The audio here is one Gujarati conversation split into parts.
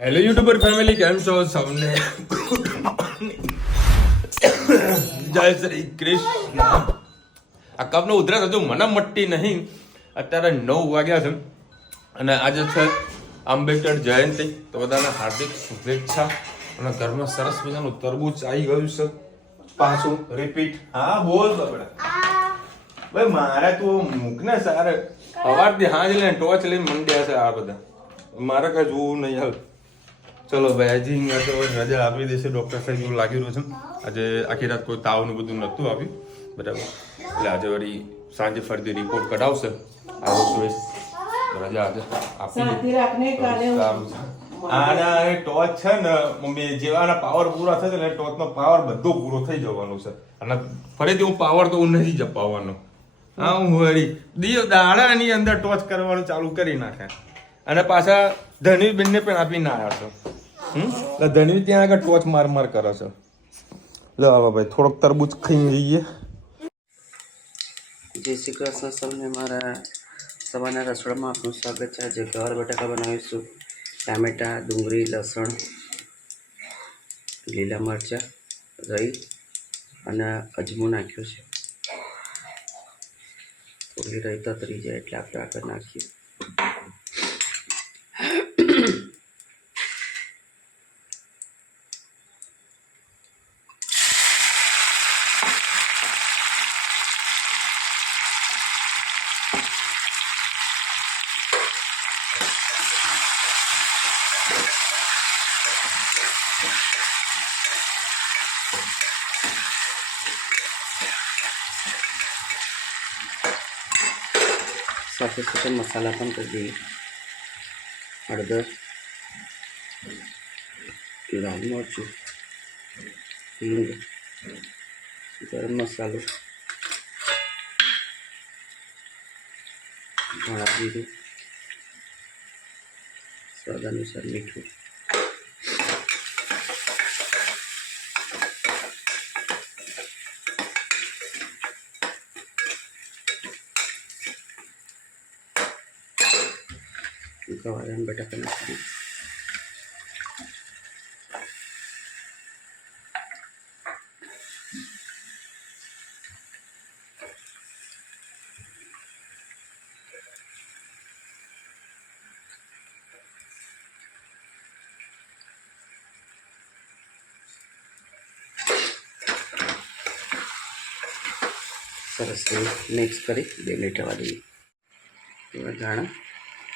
હેલો યુટ્યુબર ફેમિલી, કેમ છો સૌને? જય શ્રી કૃષ્ણ. આ કપનો ઉધરસ હજુ મને મટતી નહીં. અત્યારે 9 વાગ્યા છે અને આજે છે આંબેડકર જયંતિ. તો બધાને હાર્દિક શુભેચ્છા. અને ઘરમાં સરસ મજાનું તરબૂચ આવી ગયું છે પાછું રિપીટ. હા બોલ બબડા ભાઈ, મારે તું મૂકને સારે સવારથી હાજ લઈને ટોર્ચ લઈને મંડ્યા છે આ બધા. મારે કઈ જોવું નહીં હાલ. ચલો ભાઈ, હજી અહીંયા તો રજા આપી દેશે ડૉક્ટર સાહેબ એવું લાગી રહ્યું છે. આજે આખી રાત કોઈ તાવ ને બધું નહોતું આવ્યું, બરાબર. એટલે આજે વળી સાંજે ફરીથી રિપોર્ટ કઢાવશે. આજે જોઈશ રજા આજે આપી. આના ટોચ છે ને મમ્મી, જેવાના પાવર પૂરા થશે ને ટોચનો પાવર બધો પૂરો થઈ જવાનો છે. અને ફરીથી હું પાવર તો હું નથી જપાવવાનો. હા, હું વળી દાડાની અંદર ટોચ કરવાનું ચાલુ કરી નાખે. અને પાછા ધનવીબેનને પણ આપીને આવ્યા છો. ધનવી ત્યાં આગળ ટોચ માર કરે છે. લો હવે ભાઈ, થોડોક તરબૂચ ખાઈને જઈએ. જય શ્રી કૃષ્ણ સૌને. મારા સવારના રસોડામાં આપનું સ્વાગત છે. આજે ગવાર બટાકા બનાવીશું. ટામેટા, ડુંગળી, લસણ, લીલા મરચાં, રાઈ અને અજમો નાખ્યો છે. થોડી રાઈ તતરી જાય એટલે આપણે આગળ નાખીએ. સાથે સાથે મસાલા પણ કરી દઈએ. હળદર, લાલ મરચું, હિંગ, ગરમ મસાલો, ધાણા જીરું, સ્વાદ અનુસાર મીઠું. ગવાર અને બટાકા નાખી દઈએ. સરસ મિક્સ કરી 2 મિનિટ રહેવા દઈએ. એવા ધાણા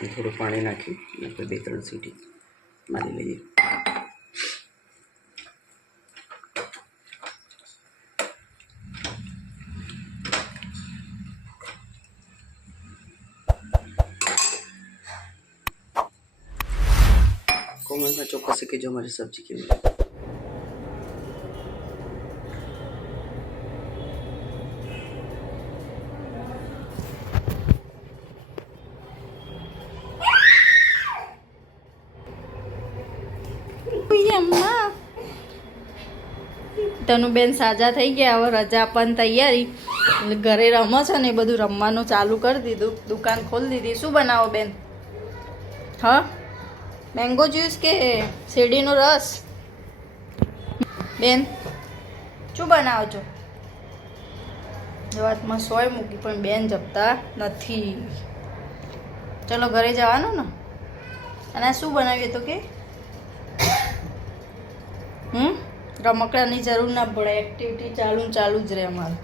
અને થોડું પાણી નાખી અને 2-3 સીટી મારી લઈએ. કોમેન્ટમાં ચોક્કસ કહેજો મારી સબ્જી કેવી લાગે. તનુબેન સાજા થઈ ગયા. હવે રજા આપવાની તૈયારી. ઘરે રમો છે ને એ બધું રમવાનું ચાલુ કરી દીધું. દુકાન ખોલી દીધી. શું બનાવો બેન? હા, મેંગો જ્યુસ કે શેરડીનો રસ? બેન શું બનાવો છો? વાતમાં સોય મૂકી પણ બેન જપતા નથી. ચલો ઘરે જવાનું ને. અને શું બનાવીએ તો કે રમકડાની જરૂર ના પડે. એક્ટિવિટી ચાલુ જ રહે અમારે.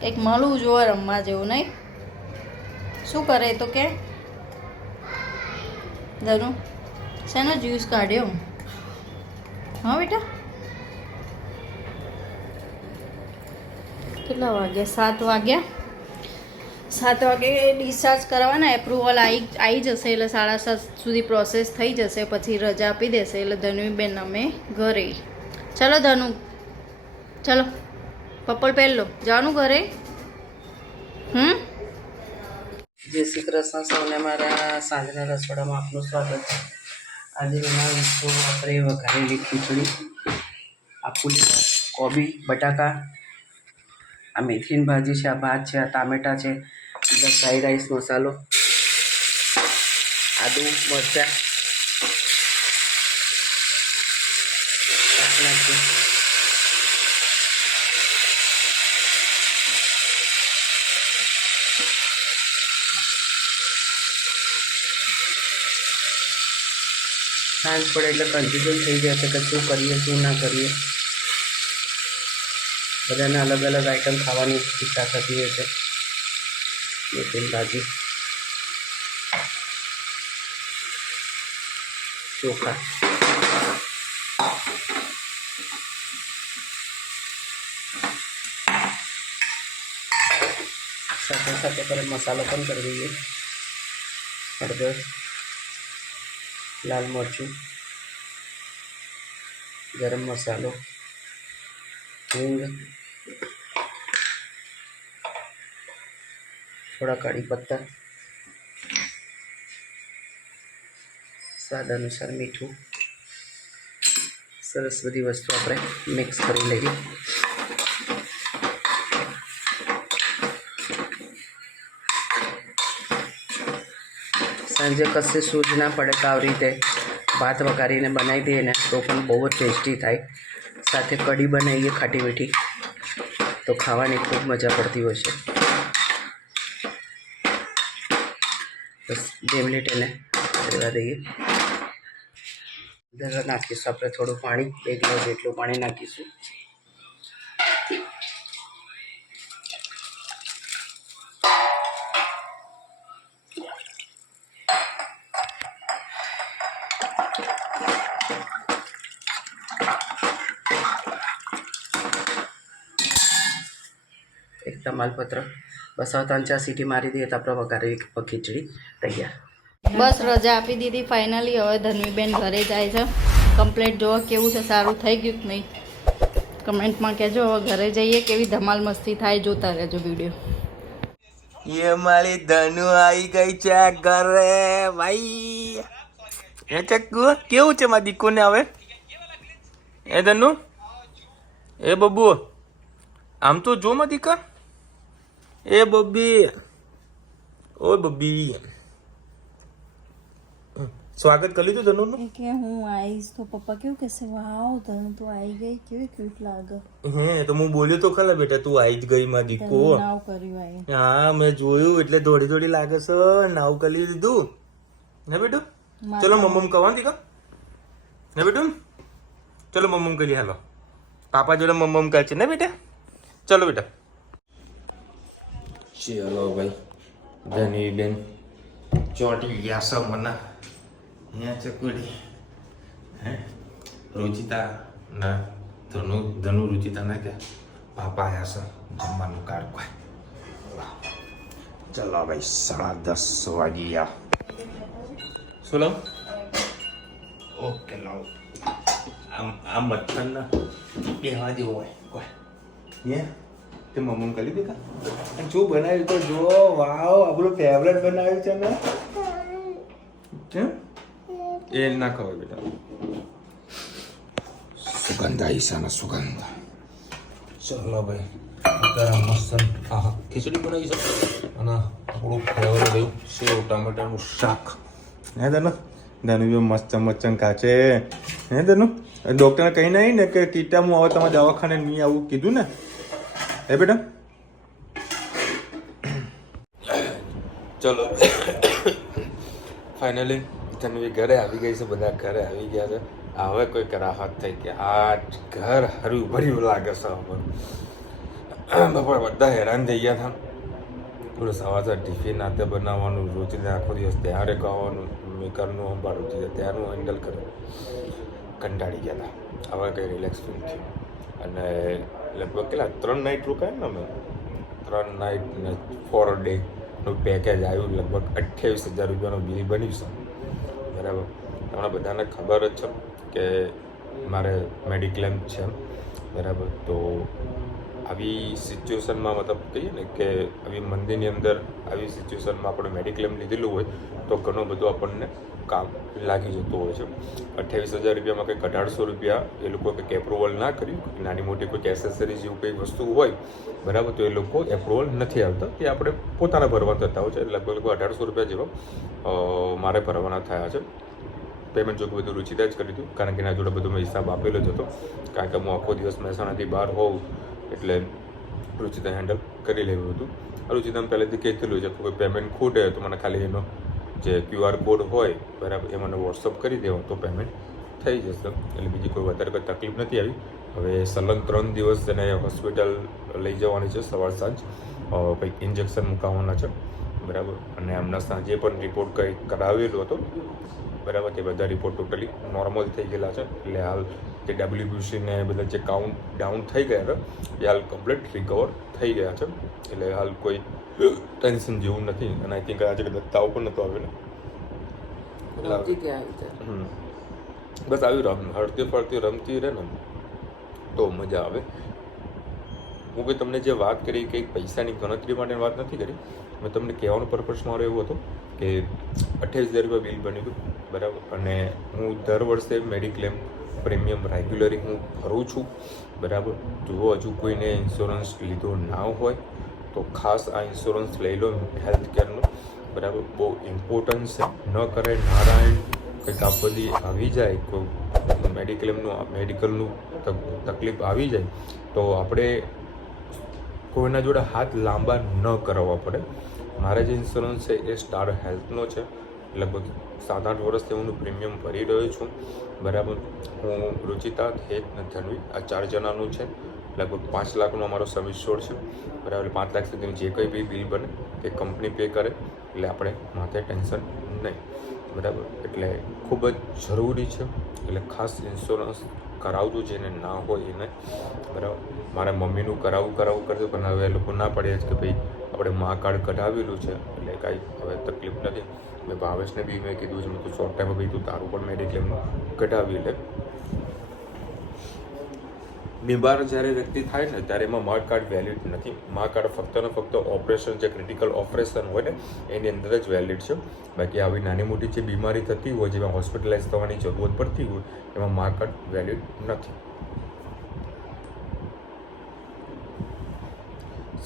કંઈક મળવું જોઈએ રમવા જેવું, નહીં? શું કરે તો કે ધનુ શેનો જ્યુસ કાઢ્યો? હા બેટા, કેટલા વાગ્યા? 7 વાગ્યા. 7 વાગે ડિસ્ચાર્જ કરવાના. એપ્રુવલ આવી જશે એટલે 7:30 સુધી પ્રોસેસ થઈ જશે. પછી રજા આપી દેશે એટલે ધનવીબેન અમે ઘરે. ચલો ધનુ, ચલો પપ્પલ પહેર લો, જવાનું ઘરે. જય શ્રી કૃષ્ણ સૌને. મારા સાંજના રસોડામાં આપનું સ્વાગત છે. આજે બનાવીશું આપણે વઘારેલી ખીચડી. આ ફૂલી કોબી, બટાકા, આ મેથીની ભાજી છે, આ ભાત છે, આ ટામેટા છે, બધા ફ્રાઈડ રાઈસ મસાલો, આદુ, મરચાં, નાખીશું. સાંજ પડે એટલે કન્ફ્યુઝન થઈ જશે કે શું કરીએ શું ના કરીએ. બધાને અલગ અલગ આઈટમ ખાવાની ઈચ્છા થતી હોય છે. મેથીની ભાજી, ચોખા, સાથે સાથે પર મસાલો પણ કરી દઈએ. હળદર, લાલ મરચું, ગરમ મસાલો, હિંગ, થોડા કઢી પત્તા, સ્વાદ અનુસાર મીઠું. સરસ બધી વસ્તુ આપણે મિક્સ કરી લઈએ. સાંજે કશે સૂજ ના પડે તો આવી રીતે ભાત વઘારીને બનાવી દઈએ ને તો પણ બહુ જ ટેસ્ટી થાય. સાથે કઢી બનાવીએ ખાટી મીઠી તો ખાવાની ખૂબ મજા પડતી હોય છે. બસ 2 મિનિટ એને રહેવા દઈએ. અંદર નાખીશું આપણે થોડું પાણી, 1 ગ્લાસ જેટલું પાણી નાખીશું. એક તમાલપત્ર, બસ હવે 3-4 સીટી મારી દઈએ તો આપણે વઘારેલી ખીચડી તૈયાર. બસ રજા આપી દીધી ફાઇનલી. હવે ધન્વીબેન ઘરે જાય છે. કમ્પ્લેટ જો કેવું છે, સારું થઈ ગયું કે નહીં કમેન્ટમાં કહેજો. હવે ઘરે જઈએ કેવી ધમાલ મસ્તી થાય જોતા રહેજો વિડીયો. ये मारी धनु आई गई છે ઘરે ભાઈ. એ ચક્કુ કેવું છે મારી દીકુ ને હવે? એ ધનુ, એ બબુ આમ તો જો માં દીકા. એ બબ્બી, ઓ બબ્બી, સ્વાગત કરી લીધું ધનુનું? કે હું આવીશ તો પપ્પા કેવું કહેશે, વાવ ધનુ તું આવી ગઈ, કેવી ક્યુટ લાગે. હે તો હું બોલ્યો તો ખરા બેટા તું આવી જ ગઈ માં દીકો. નાવ કર્યું આઈ. હા મેં જોયું એટલે દોડી દોડી લાગે છે. નાવ કરી દીધું ને બેટું? ચલો મમ્મ કહેવાનું દીકા ને બેટું? ચલો મમ્મ કરી હાલો. પાપા જોડે મમ્મ કરે છે ને બેટા? ચલો બેટા. ચલો ભાઈ, ધની બેન ચોટી ગયા છો મને. અહીંયા ચકુડી હે રુચિતા ના ધનુ રુચિતા ના ત્યાં પાપા આવ્યા છે જમવાનું કાઢવા. ચલો ભાઈ 10:30 વાગી ગયા. શું લાવ? ઓકે લાવ. આમ મચ્છર ના બેહવા જેવું હોય કોઈ. તે મમ્મી કરી દીધા. શું બનાવ્યું તો જો. વાવ, આપણું ફેવરેટ બનાવ્યું છે ને. કેમ એ ના ખબર બેટા. સુગંધ આવી છે ને સુગંધ. ચલો ભાઈ અત્યારે મસ્ત ખીચડી બનાવી છે અને આપણું ફેવરેટ રહ્યું સેવ ટામેટાનું શાક. હે તને ધનુ મસ્ત મચ્ચન ખાશે. હે તને ડૉક્ટરને કહીને આવી ને કે કીટામાં હવે તમારે દવાખાને નહીં આવું કીધું ને? હે બેટા ચલો ફાઇનલી ધનવી ઘરે આવી ગઈ છે. બધા ઘરે આવી ગયા છે. હવે કોઈ રાહત થઈ કે આ ઘર હરું ભર્યું લાગે છે. બપોર બધા હેરાન થઈ ગયા હતા. થોડું સવારે ટિફિન નાતે બનાવવાનું, રોજને આખો દિવસ ત્યારે ખાવાનું, મેકરનું સંભાળવું છે ત્યાંનું હેન્ડલ કર્યું. કંટાળી ગયા હતા. હવે કંઈ રિલેક્સ ફીલ થયું અને લગભગ કેટલા 3 નાઇટ રોકાય ને અમે. 3 નાઇટ ને 4 ડેનું પેકેજ આવ્યું. લગભગ 28,000 રૂપિયાનું બિલ બન્યું છે. બરાબર. તમને બધાને ખબર જ છે કે મારે મેડિક્લેમ છે. બરાબર. તો આવી સિચ્યુએશનમાં મતલબ કહીએ ને કે આવી મંદિરની અંદર આવી સિચ્યુએશનમાં આપણે મેડિક્લેમ લીધેલું હોય તો ઘણું બધું આપણને કામ લાગી જતું હોય છે. 28,000 રૂપિયામાં કંઈક 1,800 રૂપિયા એ લોકો કંઈક એપ્રુવલ ના કર્યું. નાની મોટી કોઈક એસેસરીઝ જેવું કંઈ વસ્તુ હોય બરાબર તો એ લોકો એપ્રુવલ નથી આવતા. એ આપણે પોતાના ભરવા થતા હોય છે. લગભગ 1,800 રૂપિયા જેવા મારે ભરવાના થયા છે. પેમેન્ટ જો કે બધું રુચિતા જ કરી હતું, કારણ કે એના જોડે બધો મેં હિસાબ આપેલો જ હતો, કારણ કે હું આખો દિવસ મહેસાણાથી બહાર હોઉં એટલે રુચિતા હેન્ડલ કરી લેવું હતું. રુચિતાને પહેલેથી કહેલું છે કે કોઈ પેમેન્ટ ખૂટે તો મને ખાલી એનો જે QR કોડ હોય બરાબર એ મને વોટ્સઅપ કરી દેવો તો પેમેન્ટ થઈ જશે, એટલે બીજી કોઈ વધારે કોઈ તકલીફ નથી આવી. હવે સલંગ 3 દિવસ એને હોસ્પિટલ લઈ જવાની છે, સવાર સાંજ કંઈક ઇન્જેક્શન મુકાવવાના છે બરાબર. અને હમણાં સાંજે પણ રિપોર્ટ કંઈક કરાવેલો હતો બરાબર, તે બધા રિપોર્ટ ટોટલી નોર્મલ થઈ ગયેલા છે. એટલે હાલ જે WBC ને બધા જે કાઉન્ટ ડાઉન થઈ ગયા હતા એ હાલ કમ્પ્લીટ રિકવર થઈ ગયા છે, એટલે હાલ કોઈ ટેન્શન જેવું નથી. અને આઈ થિંક આજે કદાચ તાવ પણ નહોતો આવ્યો ને, બસ આવી હળતી ફરતી રમતી રહે ને તો મજા આવે. હું કંઈ તમને જે વાત કરી કે પૈસાની ગણતરી માટે વાત નથી કરી, મેં તમને કહેવાનો પર્પઝ મારો એવો હતો કે 28,000 રૂપિયા બિલ બની ગયું બરાબર. અને હું દર વર્ષે મેડિક્લેમ પ્રીમિયમ રેગ્યુલરી હું ભરું છું બરાબર. જો હજુ કોઈને ઇન્સ્યોરન્સ લીધો ના હોય તો ખાસ આ ઇન્સ્યોરન્સ લઈ લો હેલ્થ કેરનો બરાબર, બહુ ઇમ્પોર્ટન્સ છે. ન કરે નારાયણ કંઈક આપત્તિ આવી જાય, કોઈ મેડિકલનું તકલીફ આવી જાય તો આપણે કોઈના જોડે હાથ લાંબા ન કરાવવા પડે. મારે જે ઇન્સ્યોરન્સ છે એ સ્ટાર હેલ્થનો છે, લગભગ 7-8 વર્ષથી હું પ્રીમિયમ ભરી રહ્યો છું બરાબર. હું રુચિતા, હેત અને ધનવી આ 4 જણાનું છે. લગભગ 5 લાખનો અમારો સમ ઇન્શ્યોર્ડ છે બરાબર. 5 લાખ સુધીનું જે કંઈ બી બિલ બને એ કંપની પે કરે, એટલે આપણે માથે ટેન્શન નહીં બરાબર. એટલે ખૂબ જ જરૂરી છે, એટલે ખાસ ઇન્સ્યોરન્સ કરાવજો જેને ના હોય એને બરાબર. મારા મમ્મીનું કરાવવું કરતું પણ હવે એ લોકો ના પડે જ કે ભાઈ આપણે મા કાર્ડ કઢાવેલું છે એટલે કાંઈ હવે તકલીફ નથી. મેં ભાવેશને બી મેં કીધું છે, મેં તું શોર્ટ ટાઈમમાં ભાઈ તું તારું પણ મેડિક્લેમનું કઢાવી લે. બીમાર જ્યારે વ્યક્તિ થાય ને ત્યારે એમાં મા કાર્ડ વેલિડ નથી. મા કાર્ડ ફક્ત ને ફક્ત ઓપરેશન જે ક્રિટિકલ ઓપરેશન હોય ને એની અંદર જ વેલિડ છે. બાકી આવી નાની મોટી જે બીમારી થતી હોય, જેમાં હોસ્પિટલાઇઝ થવાની જરૂરત પડતી હોય, એમાં મા કાર્ડ વેલિડ નથી.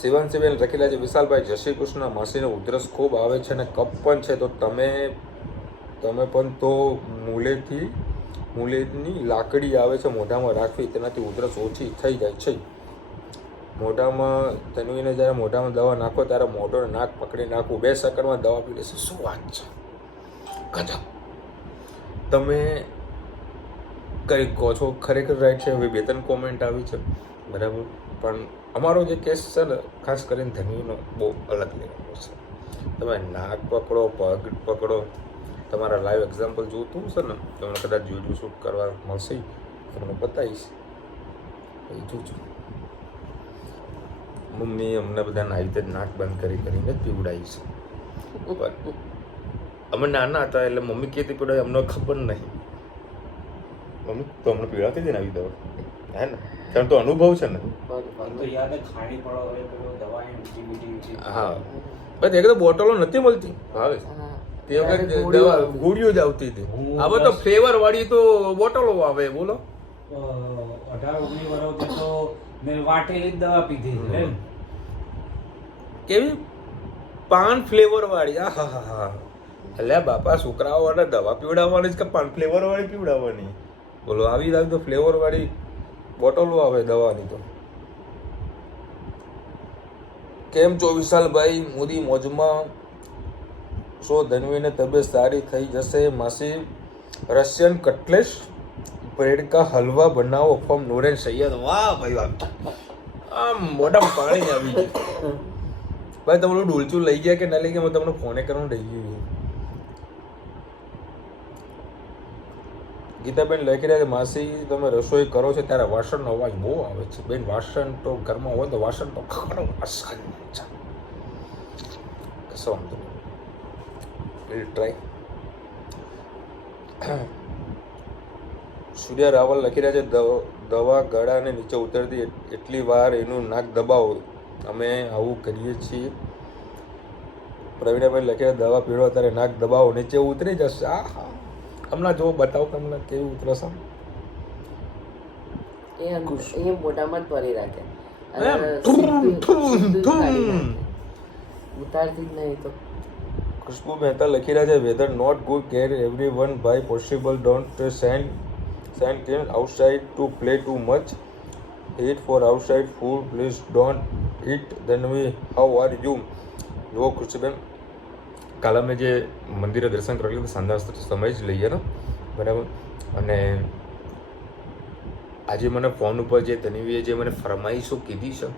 શિવાનસીબેન લખેલા છે, વિશાલભાઈ જય શ્રી કૃષ્ણ. માસીને ઉધરસ ખૂબ આવે છે અને કફ પણ છે, તો તમે પણ તો મૂલેની લાકડી આવે છે મોઢામાં રાખવી, તેનાથી ઉધરસ ઓછી થઈ જાય છે. મોઢામાં તન્વીને જ્યારે મોઢામાં દવા નાખો ત્યારે મોઢો નાક પકડી નાખવું, 2 સેકન્ડમાં દવા પી લેશે. શું વાત છે ગજબ. તમે કંઈ કહો છો ખરેખર રાઈટ છે. હવે 2-3 કોમેન્ટ આવી છે બરાબર, પણ અમારો જે કેસ છે ને ખાસ કરીને ધનવીનો બહુ અલગ લેવાનો છે. તમે નાક પકડો, પગ પકડો, તમારા લાઈવ એક્ઝામ્પલ જોતું હશે ને તમને કદાચ વિડીયો શૂટ કરવા મળશે, તમને બતાવીશ. જોજો મમ્મી અમને બધાને આવી રીતે નાક બંધ કરીને પીવડાવી છે. અમે નાના હતા એટલે મમ્મી કહેતી પીવડાવી, અમને ખબર નહીં. મમ્મી તો અમને પીવડાવતી હતી ને આવી દવા, હે ને? કારણ તો અનુભવ છે ને. હા બસ એક તો બોટલો નથી મળતી ભાવે, તે વખત દવા ગોળીઓ જ આવતી હતી. હવે તો ફ્લેવર વાળી તો બોટલો આવે. બોલો 18-19 વર્ષથી તો મેં વાટેલી જ દવા પીધી છે. કેવી પાન ફ્લેવર વાળી? હા હા હા. એટલે બાપા છોકરાઓને દવા પીવડાવવાની જ કે પાન ફ્લેવર વાળી પીવડાવવાની? બોલો આવી તો ફ્લેવર વાળી બોટલો આવે દવાની. તો કેમ છો વિશાલભાઈ? મોદી મોજમાં છો? ધનવીને તબિયત સારી થઈ જશે. માસી રશિયન કટલેસ બ્રેડ કા હલવા બનાવો ફ્રોમ નૂરેન સૈયદ. વાહ ભાઈ વાહ, આમ મોઢામાં પાણી આવી ગયું. ભાઈ તમારું ડોલચું લઈ ગયા કે ના લઈ ગયા? હું તમને ફોને કરવાનું રહી ગયું. ગીતાબેન લખી રહ્યા છે, માસી તમે રસોઈ કરો છો ત્યારે વાસણનો અવાજ બહુ આવે છે. બેન વાસણ તો ઘરમાં હોય તો વાસણ તો ખરો વાસણ છે. કશો વાંધો નહીં, ટ્રાય. સૂર્ય રાવલ લખી રહ્યા છે, દવા ગળાને નીચે ઉતરતી એટલી વાર એનું નાક દબાવો, અમે આવું કરીએ છીએ. પ્રવીણાભાઈ લખી રહ્યા, દવા પીળવા ત્યારે નાક દબાવો, નીચે ઉતરી જશે. આ હા, હમણાં જો બતાવો તમને કેવું ઉતરશે. એ મોઢામાં જ ભરી રાખે, ઉતારતી જ નહીં તો ખુશ્બુ મહેતા લખી રહ્યા છે weather not good care everyone by possible don't send them outside to play too much eat for outside food please don't eat then we how are you જો ખુશીબેન કાલે અમે જે મંદિરે દર્શન કરી લીધું સાંજના સમય જ લઈએ ને બરાબર અને આજે મને ફોન ઉપર જે તનવીએ જે મને ફરમાઈશો કીધી છે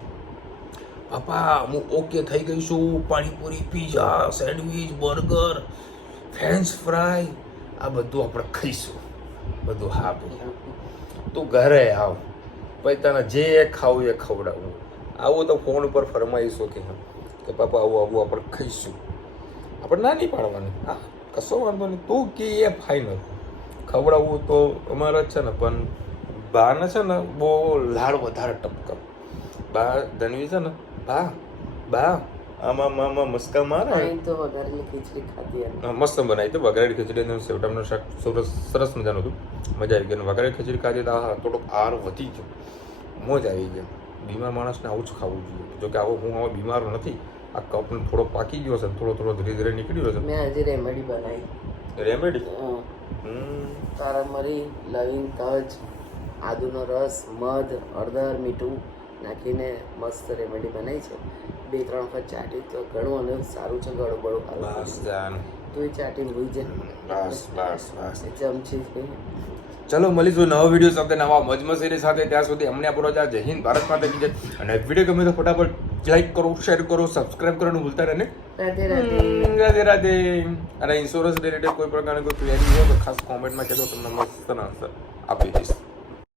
પાપા હું ઓકે થઈ ગઈ છું panipuri pizza sandwich burger French fry આ બધું આપણે ખાઈશું બધું હા ભાઈ તું ઘરે આવ પછી તને જે ખાવું એ ખવડાવવું આવું તો ફોન ઉપર ફરમાઈશો કે હા કે પાપા આવું આવું આપણે ખાઈશું આપણે ના નહીં પાડવાની હા કશો વાંધો નહીં તું કે એ ફાઇનલ ખવડાવવું તો અમારે છે ને પણ બાને છે ને બહુ લાડ વધારે ટપક બા ધનવી છે ને બા આમાં મામા મસ્કા મારે તો વઘારેલી ખીચડી ખાધી હતી. મસ્ત બનાવી હતી વઘારેલી ખીચડી અને સેવટાનું શાક સરસ મજાનું હતું મજા આવી ગઈ અને વઘારેલી ખીચડી ખાધી તો હા થોડોક આર વધી ગયો મોજ આવી ગઈ બીમાર માણસને આવું જ ખાવું જોઈએ જો કે આવો હું હવે બીમાર નથી આ કપને થોડો પાકી ગયો છે થોડો ધીરે ધીરે નીકળી રહ્યો મેં આજે રેમેડી બનાવી. છે રેમેડી તારામરી લવિંગ તજ આદુનો રસ મધ હળદર મીઠું નાખીને મસ્ત રેમેડી બનાવી છે 2-3 વખત ચાટી તો ઘણું અને સારું છે ગળું બળું બસ જાન તું એ ચાટીને ભૂઈ બસ ચમચી ચલો મળીશું નવો વિડીયો સાથે નવા મોજ મસ્તીની સાથે ત્યાં સુધી અમને આપણો જય હિન્દ ભારત માતા કી જય અને વિડીયો ગમે તો ફટાફટ લાઈક કરો શેર કરો સબસ્ક્રાઇબ કરવાનું ભૂલતા રહે ને રાધે રાધે અને ઇન્સ્યોરન્સ રિલેટેડ કોઈ પ્રકારની કોઈ ક્વેરી હોય તો ખાસ કોમેન્ટમાં કહેજો તમને મસ્ત આન્સર આપી દઈશ